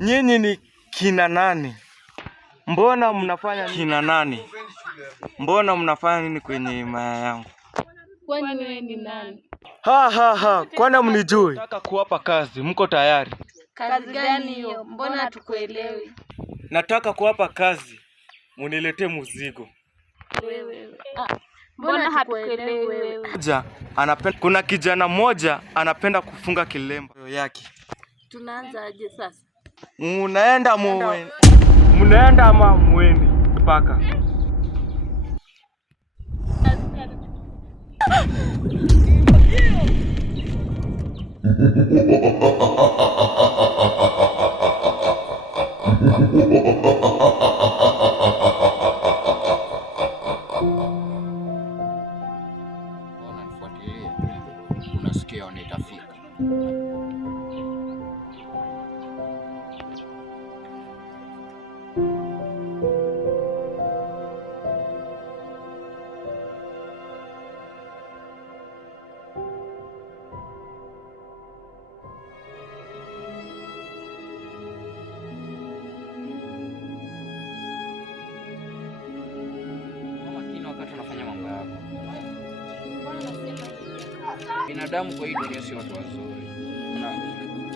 Nyinyi ni kina nani? Mbona mnafanya nini? Kina nani? Mbona mnafanya nini kwenye maya yangu? Kwani wewe ni nani? Kwani mnijui? Nataka kuwapa kazi, mko tayari? Kazi gani hiyo? Mbona hatukuelewi? Nataka kuwapa kazi, muniletee mzigo. Mbona hatukuelewi wewe? Kuna kijana mmoja anapenda kufunga kilemba yake. Tunaanza aje sasa? Munaenda ama muende mpaka? Unanifuatilia? Unasikia nitafika. Wakati unafanya mambo yako. Binadamu kwa hii dunia si watu wazuri.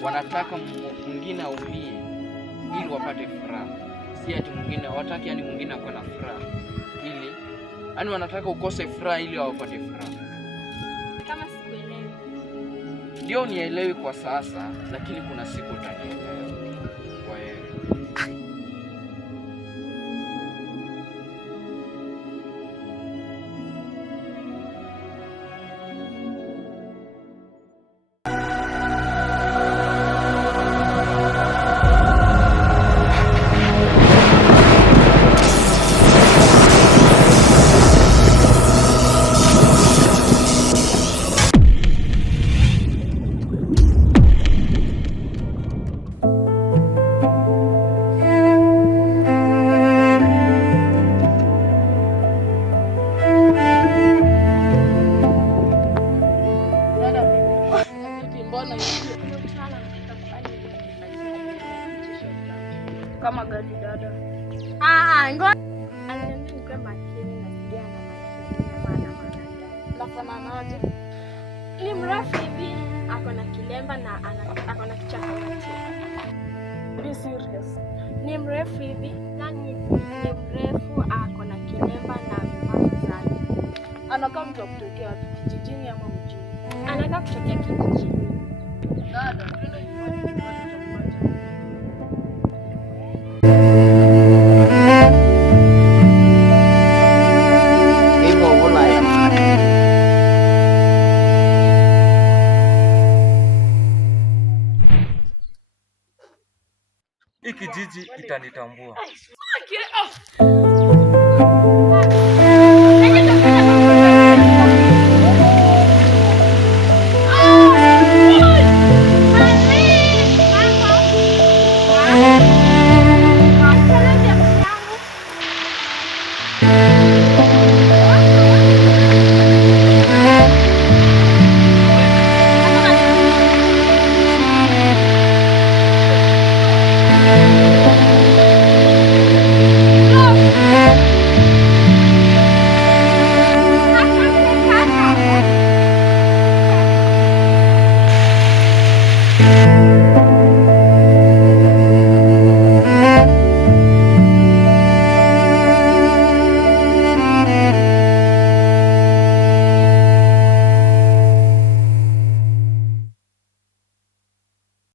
Wanataka mwingine aumie ili wapate furaha. Si ati mwingine wataki yani mwingine akwe na furaha. Ili yani wanataka ukose furaha ili wapate furaha. Kama sikuelewi. Ndio nielewi kwa sasa, lakini kuna siku utanielewa. Kwa hiyo kama gani dada? Ngoja makini na kijana maana nafananaje? Ni mrefu hivi, ako na kilemba na ako na kichaka wote. Be serious. Ni mrefu hivi, ni mrefu, ako na kilemba na mzani. Anakaa mtu kutokea kijijini ama mjini? Anakaa kutokea kijijini. Dada, twende nyumbani. Hii kijiji itanitambua.